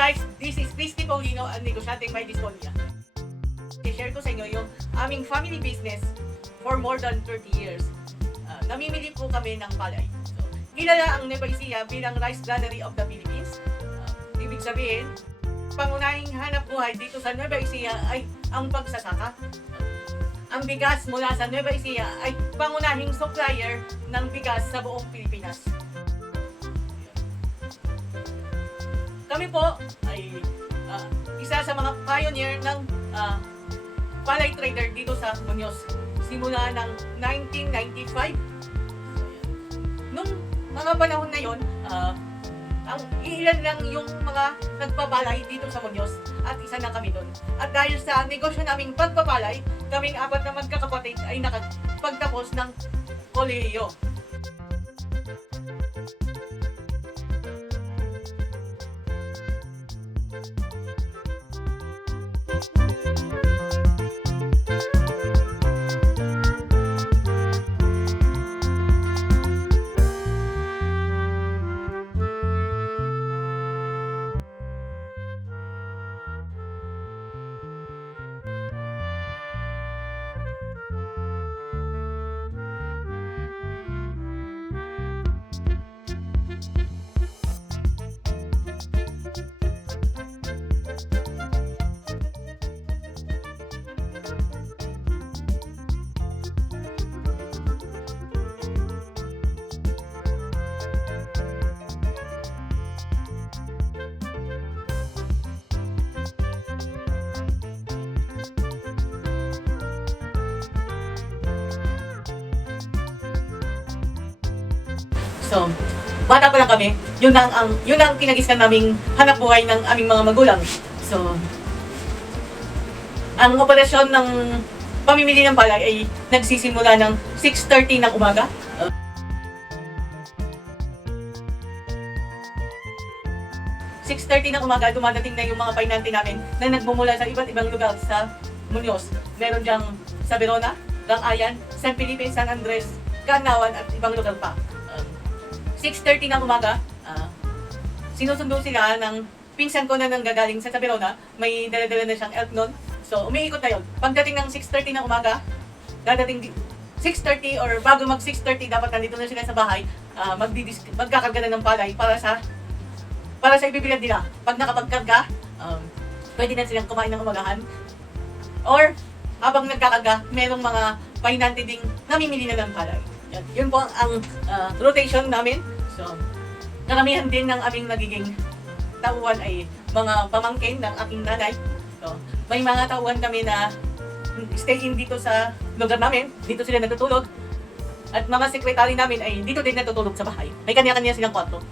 guys, this is Christy Paulino and Negosyanteng by Diskonia. I-share ko sa inyo yung aming family business for more than 30 years. Namimili po kami ng palay. So, kilala ang Nueva Ecija bilang Rice Granary of the Philippines. Ibig sabihin, pangunahing hanap buhay dito sa Nueva Ecija ay ang pagsasaka. Ang bigas mula sa Nueva Ecija ay pangunahing supplier ng bigas sa buong Pilipinas. Kami po ay isa sa mga pioneer ng palay trader dito sa Muñoz. Simula ng 1995. Nung mga panahon na yon, ang ilan lang yung mga nagpapalay dito sa Muñoz at isa na kami doon. At dahil sa negosyo naming pagpapalay, kaming apat na magkakapatid ay nakapagtapos ng kolehiyo. So, bata pa lang kami, yun ang kinagisnan naming hanap buhay ng aming mga magulang. So, ang operasyon ng pamimili ng palay ay nagsisimula ng 6:30 ng umaga. 6:30 ng umaga, dumadating na yung mga painante namin na nagmumula sa iba't ibang lugar sa Muñoz. Meron diyang sa Verona, Rangayan, San Felipe, San Andres, Canauan at ibang lugar pa. 6:30 ng umaga, sinusundo sila ng pinsan ko na nanggagaling sa Verona. May dala-dala na siyang elk nun. So, umiikot na yun. Pagdating ng 6:30 ng umaga, 6:30 or bago mag 6:30, dapat nandito na sila sa bahay. Magkakarga na ng palay para sa ibibilad nila. Pag nakapagkarga, pwede na silang kumain ng umagahan. Or, habang nagkakarga, merong mga pahinante ding namimili na ng palay. Yun po ang rotation namin. So, karamihan din ng aming nagiging tauhan ay mga pamangkin ng aking nanay. So, may mga tauhan kami na stay in dito sa lugar namin. Dito sila natutulog. At mga sekretary namin ay dito din natutulog sa bahay. May kanya-kanya silang kwarto.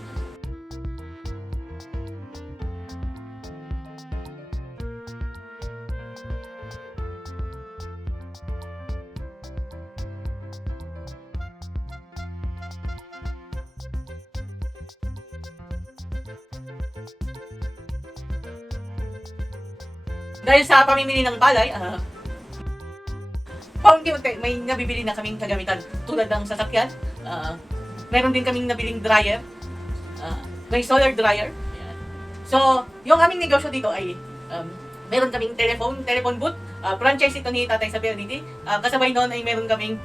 Dahil sa pamimili ng palay, paunti-unti may nabibili na kaming kagamitan tulad ng sasakyan. Meron din kaming nabiling dryer. May solar dryer. So, yung aming negosyo dito ay meron kaming telephone booth. Franchise ito ni Tatay sa Bernity. Kasabay noon ay meron kaming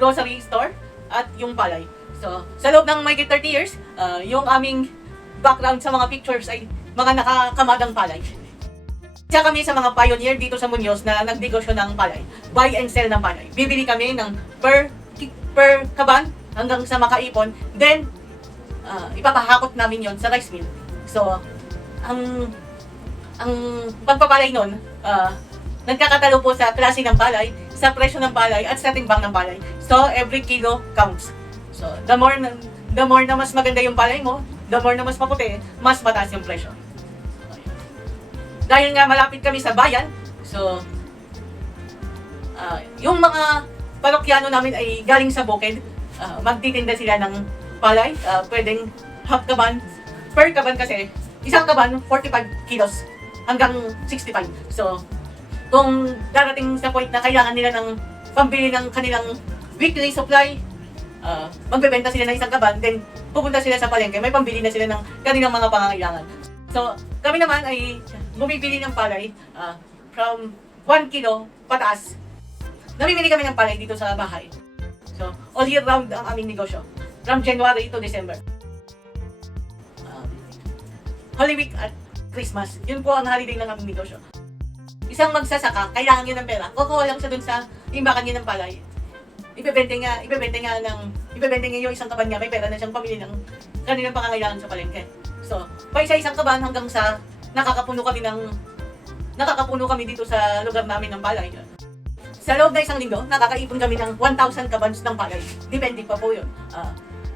grocery store at yung palay. So, sa loob ng may 30 years, yung aming background sa mga pictures ay mga nakakamadang palay. Isa kami sa mga pioneer dito sa Muñoz na nagnegosyo ng palay. Buy and sell ng palay. Bibili kami ng per kaban hanggang sa makaipon. Then, ipapahakot namin yon sa rice mill. So, ang pagpapalay nun, nagkakatalo po sa klase ng palay, sa presyo ng palay, at sa timbang ng palay. So, every kilo counts. So, the more na mas maganda yung palay mo, the more na mas maputi, mas mataas yung presyo. Dahil nga malapit kami sa bayan, so yung mga parokyano namin ay galing sa bukid, magtitinda sila ng palay, pwedeng half kaban, per kaban kasi, isang kaban 45 kilos hanggang 65. So, kung darating sa point na kailangan nila ng pambili ng kanilang weekly supply, magbebenta sila ng isang kaban, then pupunta sila sa palengke, may pambili na sila ng kanilang mga pangangailangan. So, kami naman ay bumibili ng palay from 1 kilo pataas. Namimili kami ng palay dito sa bahay. So, all year round ang aming negosyo. From January to December. Holy Week at Christmas, yun po ang holiday ng aming negosyo. Isang magsasaka, kailangan niya ng pera. Kukuha lang siya dun sa imbakan niya ng palay. Ibebenta niya yung isang kaban niya, may pera na siyang pamili ng kanilang pangangailangan sa palengke. So, pa isa-isang kaban hanggang sa nakakapuno kami dito sa lugar namin ng palay. Sa loob na isang linggo, nakakaipon kami ng 1,000 kabans ng palay. Depende pa po yun.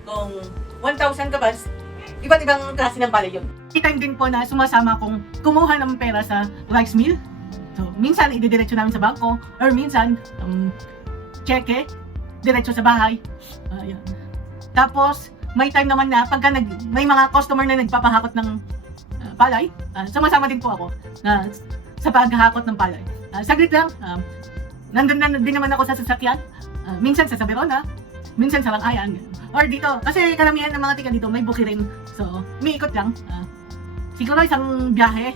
Kung 1,000 kabans, iba't ibang klase ng palay yun. Time din po na sumasama kong kumuha ng pera sa rice mill. So, minsan ididiretso namin sa bangko, or minsan, cheque, diretso sa bahay. Ayan. Tapos, may time naman na pagka may mga customer na nagpapahakot ng palay, sumasama din po ako sa paghahakot ng palay. Saglit lang, nandun na din naman ako sa sasakyan, minsan sa Saberona, minsan sa Langayan, or dito. Kasi karamihan ng mga tiga dito may buki rin. So, umiikot lang. Siguro isang biyahe,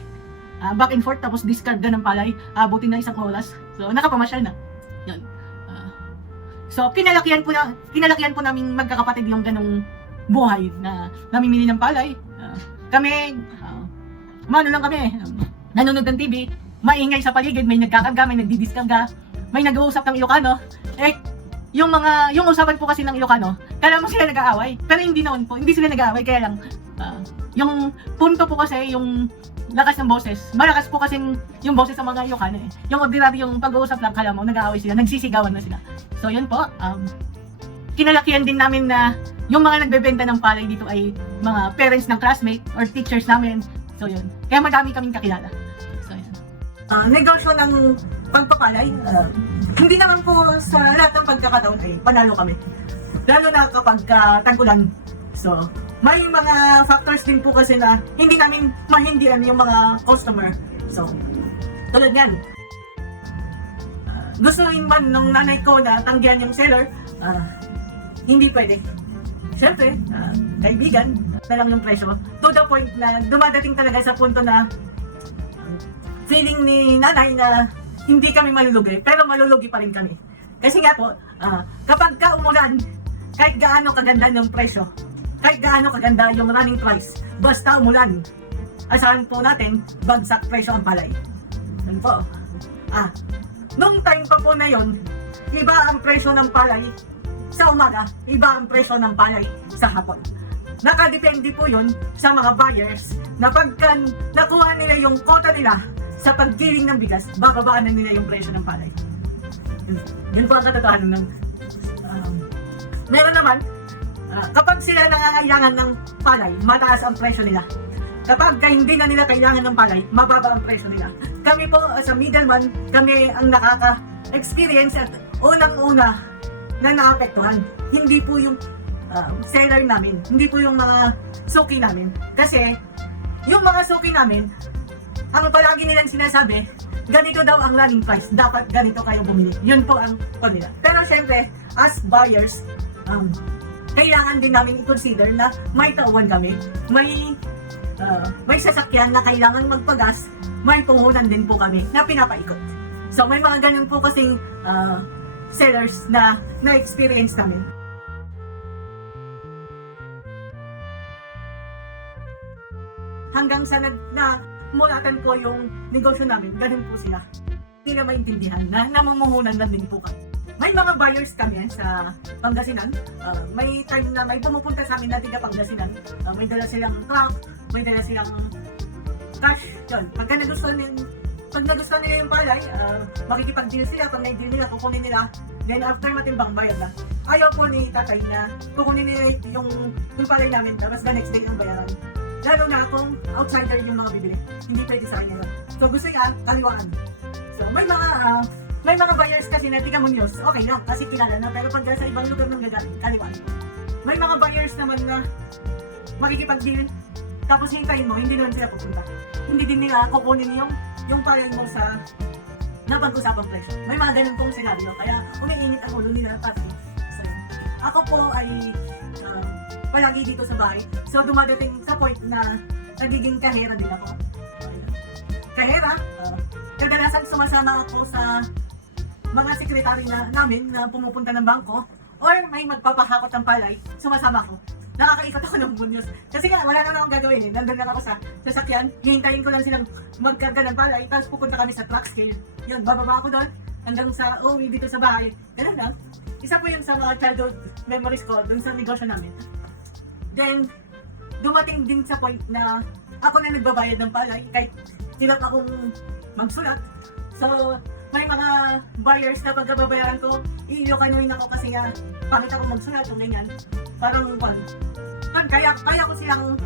back and forth, tapos discard na ng palay, abutin na isang oras. So, nakapamasyal na. Yan. So, kinalakihan po namin magkakapatid yung ganong buhay na namimili ng palay. Kami, lang kami, nanonood ng TV, maingay sa paligid, may nagkakarga, may nagdidiskarga, may nag-uusap ng Ilocano. Yung usapan po kasi ng Ilocano, kala mo sila nag-aaway, pero hindi sila nag-aaway, kaya lang, yung punto po kasi, yung lakas ng boses, malakas po kasi yung boses ng mga Ilocano eh. Yung ordinary, yung pag-uusap lang, kala mo nag-aaway sila, nagsisigawan na sila. So yun po, kinalakihan din namin na yung mga nagbebenta ng palay dito ay mga parents ng classmate or teachers namin. So yun, kaya madami kaming kakilala. So yun. Negosyo ng pagpapalay, hindi naman po sa lahat ng pagkakataon ay panalo kami. Lalo na kapag tag-ulan. So, may mga factors din po kasi na hindi namin mahindihan yung mga customer. So, tulad yan. Gustuin man ng nanay ko na tanggihan yung seller, hindi pwede. Siyempre, kaibigan na lang yung presyo. To the point na dumadating talaga sa punto na feeling ni nanay na hindi kami malulugi, pero malulugi pa rin kami. Kasi nga po, kapag umulan, kahit gaano kaganda yung presyo, kahit gaano kaganda yung running price, basta umulan, asahan po natin, bagsak presyo ang palay. Yan po. Nung time pa po na yon, iba ang presyo ng palay sa umaga, iba ang presyo ng palay sa hapon. Nakadepende po yun sa mga buyers na pagka nakuha nila yung quota nila sa paggiling ng bigas, bababaan na nila yung presyo ng palay. Yun po ang katotohanan ng meron naman, kapag sila nangangailangan ng palay, mataas ang presyo nila. Kapag hindi na nila kailangan ng palay, mababa ang presyo nila. Kami po sa middleman, kami ang nakaka-experience at unang-una na naapektuhan. Hindi po yung seller namin, hindi po yung mga suki namin. Kasi yung mga suki namin, ang palagi nilang sinasabi, ganito daw ang running price, dapat ganito kayo bumili. Yun po ang nila. Pero syempre, as buyers, kailangan din namin i-consider na may tauhan kami, may sasakyan na kailangan magpagas, may puhunan din po kami na pinapaikot. So may mga ganun po kasing sellers na na-experience namin. Hanggang sa mulatan po yung negosyo namin, ganun po sila. Hindi na maintindihan na namumuhunan na din po kami. May mga buyers kami sa Pangasinan. May time na may pumupunta sa amin na tiga Pangasinan. May dala silang truck, may dala silang cash. Yun. Pag nagustuhan nila yung palay, makikipag-deal sila. Pag na-deal nila, kukunin nila. Then after matimbang, bayad na. Ayaw po ni tatay na kukunin nila yung palay namin. Tapos the next day ang bayaran. Lalo na kung outsider yung mga bibili. Hindi pwede sa kanya. So gusto niya, kaliwaan. So may mga buyers kasi na tiga Muñoz, okay na, kasi kilala na. Pero pag sa ibang lugar ng gagaling, kaliwaan. May mga buyers naman na makikipag-deal, tapos hintayin mo, hindi naman sila pupunta. Hindi din nila kukunin yung palay mo sa napag-usapang presyo. May mga ganun pong senaryo, kaya umiinit ang ulo nila pati. So, ako po ay palagi dito sa bahay. So dumadating sa point na nagiging kahera din ako. Kahera, kadalasan sumasama ako sa mga sekretary namin na pumupunta ng bangko or may magpapahakot ng palay, sumasama ako. Nakakaikot ako ng bunyos. Kasi nga, wala naman akong gagawin eh. Nandun lang ako sa sasakyan, hihintayin ko lang silang magkarga ng palay, tapos pupunta kami sa truck scale. Yun, bababa ako doon, hanggang sa uwi dito sa bahay. Ganun lang. Isa po yun sa mga childhood memories ko dun sa negosyo namin. Then, dumating din sa point na ako na nagbabayad ng palay kahit tinat akong magsulat. So, may mga buyers na pagkababayaran ko, iiyokanuin ako kasi nga pangit ako magsulat o ganyan. Parang kaya ko silang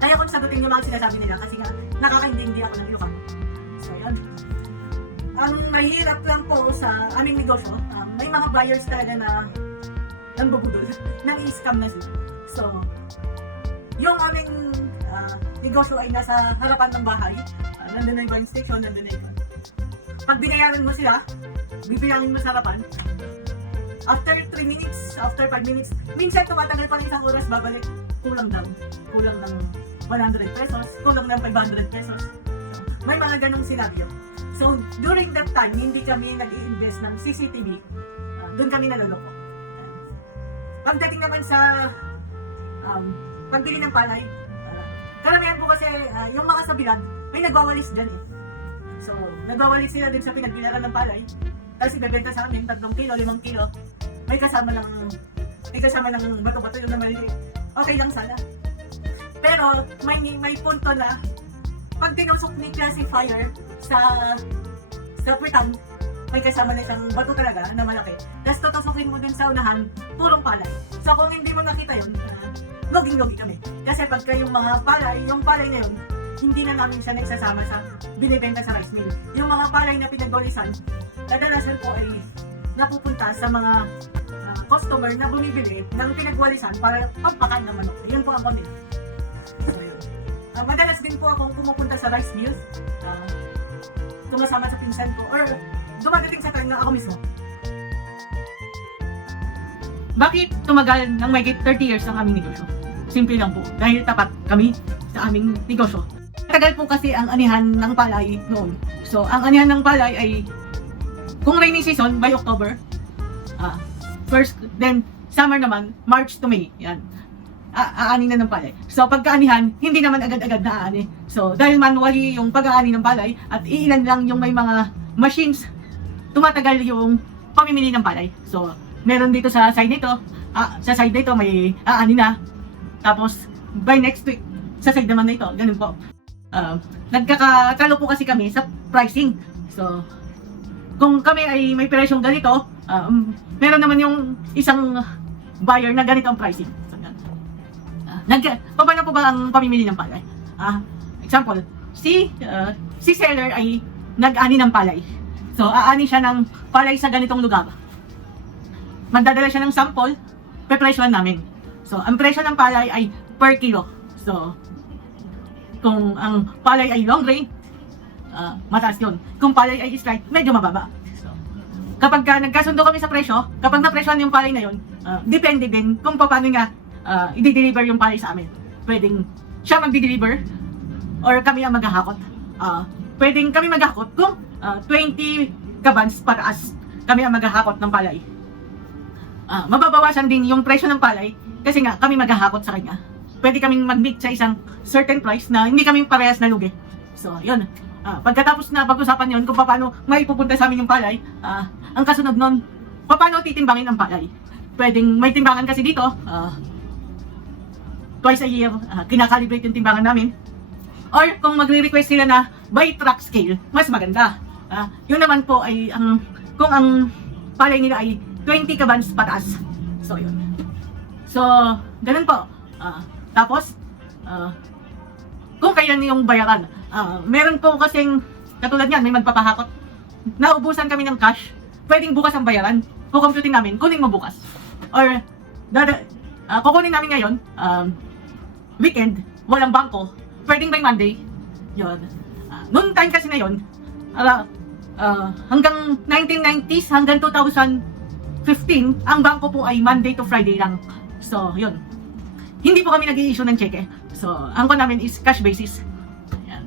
kaya ko sagutin yung mga sinasabi nila kasi nga nakakaintindi ako ng Ilocano. So, yun. Ang mahirap lang po sa aming negosyo, may mga buyers talaga na nangbubudol, nang i-scam na sila. So, yung aming negosyo ay nasa harapan ng bahay, nandun na yung buying station, nandun na yung pag binayaran mo sila, bibiyangin mo sa harapan, after 3 minutes, after 5 minutes, minsan tumatagal pang isang oras, babalik, kulang ng 100 pesos, kulang ng 500 pesos. So, may mga ganong senaryo. So, during that time, hindi kami nag-i-invest ng CCTV. Doon kami naloloko. Pagdating naman sa pagbili ng palay, karamihan po kasi yung mga sabilan, may nagwawalis dyan eh. So, nagwawalis sila din sa pinagbilaran ng palay. Tapos ibebenta sa amin, 3 kilo, 5 kilo. May kasama ng bato-bato yung na maliliit. Okay lang sana. Pero may punto na pag tinusok ni classifier sa puwitan, may kasama na isang bato talaga na malaki. Tapos tutusukin mo dun sa unahan, purong palay. So kung hindi mo nakita yun, loging-logi kami. Kasi pagka yung mga palay, yung palay na yun, hindi na namin siya naisasama sa binibenta sa rice mill. Yung mga palay na pinagwalisan, kadalasan po ay napupunta sa mga customer na bumibili ng pinagwalisan para pagpakain ng manok. Yun po ang kami. So, yun. Madalas din po akong pumupunta sa rice mills, tumasama sa pinsan ko, or dumadating sa time na ako mismo. Bakit tumagal ng mahigit 30 years ang aming negosyo? Simple lang po, dahil tapat kami sa aming negosyo. Tagal po kasi ang anihan ng palay noon. So, ang anihan ng palay ay, kung rainy season, by October, first, then summer naman, March to May, yan. Aani na ng palay. So, pagkaanihan, hindi naman agad-agad na aani. So, dahil manually yung pag-aani ng palay, at iilan lang yung may mga machines, tumatagal yung pamimili ng palay. So, meron dito sa side nito, may aani na. Tapos, by next week, sa side naman na ito, ganun po. Nagkakatalo po kasi kami sa pricing. So, kung kami ay may presyong ganito, meron naman yung isang buyer na ganito ang pricing. Paano po ba ang pamimili ng palay? Example, si seller ay nag-ani ng palay. So, aani siya ng palay sa ganitong lugar. Magdadala siya ng sample, pepresyohan namin. So, ang presyo ng palay ay per kilo. So, kung ang palay ay long grain, mataas yun. Kung palay ay straight, medyo mababa. So, kapag nagkasundo kami sa presyo, kapag napresyohan yung palay na yun, depende din kung paano nga i-deliver yung palay sa amin. Pwedeng siya mag-deliver or kami ang maghahakot. Pwedeng kami maghahakot kung 20 kabans pataas kami ang maghahakot ng palay. Mababawasan din yung presyo ng palay kasi nga kami maghahakot sa kanya. Pwede kaming mag-meet sa isang certain price na hindi kami parehas na lugi. So, yun. Pagkatapos na pag-usapan yun kung paano maipupunta sa amin yung palay, ang kasunod nun, paano titimbangin ang palay. Pwedeng may timbangan kasi dito, twice a year, kinakalibrate yung timbangan namin. Or kung magre-request sila na by truck scale, mas maganda. Yun naman po ay, kung ang palay nila ay 20 kabans pataas. So, yun. So, ganun po. Tapos, kung kailan yung bayaran, meron po kasing, katulad yan, may magpapahakot. Naubusan kami ng cash, pwedeng bukas ang bayaran. Kukomputin namin, kunin mo bukas. Or, kukunin namin ngayon, weekend, walang bangko, pwedeng by Monday. Yun. Noong time kasi na yun, hanggang 1990s, hanggang 2015, ang bangko po ay Monday to Friday lang. So, yun. Hindi po kami nag-i-issue ng cheque. So, ang ko namin is cash basis. Ayan.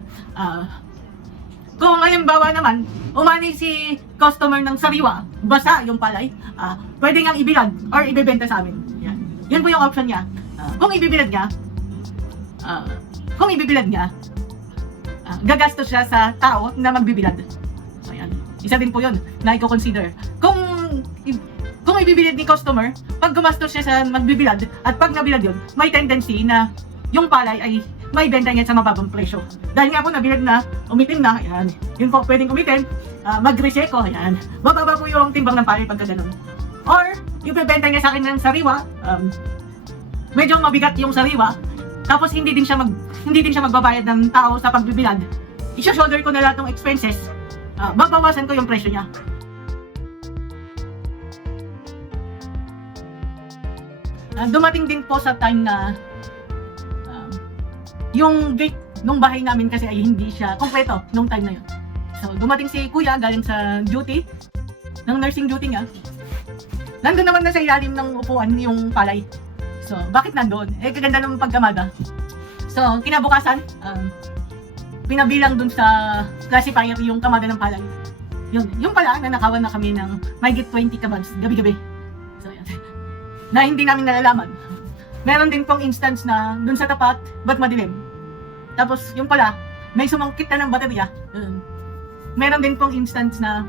Kung halimbawa naman, umani si customer ng sariwa, basa yung palay, pwede ngang ibilad or ibebenta sa amin. Yan. Yun po yung option niya. Kung ibibilad niya, gagastos siya sa tao na magbibilad. So, yan. Isa din po yun na i-consider. Kung ibibilad ni customer, pag gumastos siya sa magbibilad at pag nabilad yun, may tendency na yung palay ay may benta niya sa mababang presyo. Dahil nga po nabilad na, umitim na, ayan. Yun po, pwedeng umitim, mag-reseko, ayan. Bababa po yung timbang ng palay pagka ganun. Or, yung bebenta niya sa akin ng sariwa, medyo mabigat yung sariwa, tapos hindi din siya magbabayad ng tao sa pagbibilad. I-shoulder ko na lahat ng expenses, babawasan ko yung presyo niya. Dumating din po sa time na yung gate nung bahay namin kasi ay hindi siya kompleto nung time na yun. So, dumating si kuya galing sa duty, ng nursing duty niya. Nandun naman na sa ilalim ng upuan yung palay. So, bakit nandun? Eh, kaganda ng pagkamada. So, kinabukasan, pinabilang dun sa classifier yung kamada ng palay. Yun, yung pala, nanakawan na kami ng mahigit 20 kabads, gabi-gabi. So, yan. Na hindi namin nalalaman. Meron din pong instance na dun sa tapat, ba't madilim? Tapos, yung pala, may sumangkit na ng baterya. Meron din pong instance na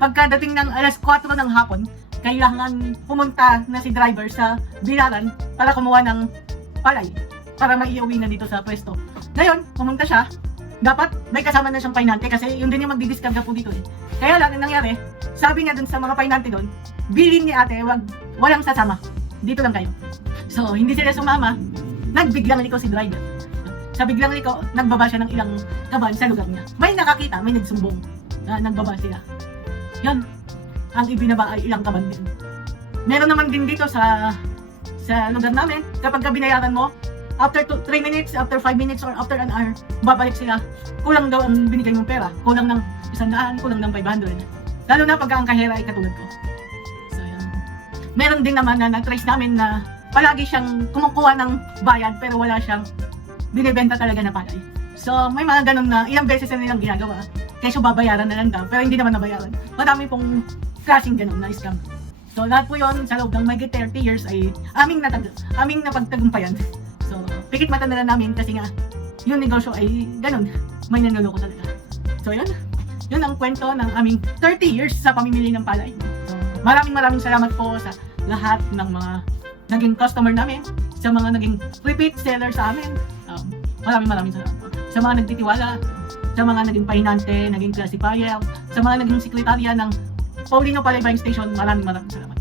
pagkadating ng alas 4 ng hapon, kailangan pumunta na si driver sa bilaran para kumuha ng palay para maiuwi na dito sa pwesto. Ngayon, pumunta siya, dapat may kasama na siyang painante kasi yun din yung magdidiskarga po dito eh. Kaya lang, ang nangyari, sabi nga dun sa mga painante dun, bilin ni ate, walang sasama. Dito lang kayo. So, hindi sila sumama, nagbiglang liko si driver. Sa biglang liko, nagbaba siya ng ilang kaban sa lugar niya. May nakakita, may nagsumbong na nagbaba sila. Yan, ang ibinaba ay ilang kaban din. Meron naman din dito sa lugar namin, kapag binayaran mo, after 3 minutes, after 5 minutes, or after an hour, babalik sila. Kulang daw ang binigay mong pera. Kulang ng 100, kulang ng 500. Lalo na pag ang kahera ay katulad ko. So, yan. Meron din naman na na-trace namin na palagi siyang kumukuha ng bayad pero wala siyang binibenta talaga na palay. So, may mga ganun na ilang beses na nilang ginagawa. Kaya babayaran na lang daw, pero hindi naman nabayaran. Marami pong klaseng ganun na scam. So, lahat po yun sa loob ng mahigit 30 years ay aming napagtagumpayan. So, pikit mata na lang namin kasi nga yung negosyo ay ganun. May nanloloko talaga. So, yun. Yun ang kwento ng aming 30 years sa pamimili ng palay. So, maraming salamat po sa lahat ng mga naging customer namin, sa mga naging repeat seller sa amin. Maraming salamat po. Sa mga nagtitiwala, sa mga naging pahinante, naging classifier, sa mga naging sekretarya ng Paulino Palay Buying Station, maraming salamat po.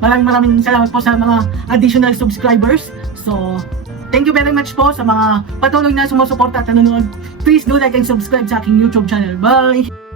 Maraming salamat po sa mga additional subscribers. So, thank you very much po sa mga patuloy na sumusuporta at nanonood. Please do like and subscribe sa aking YouTube channel. Bye!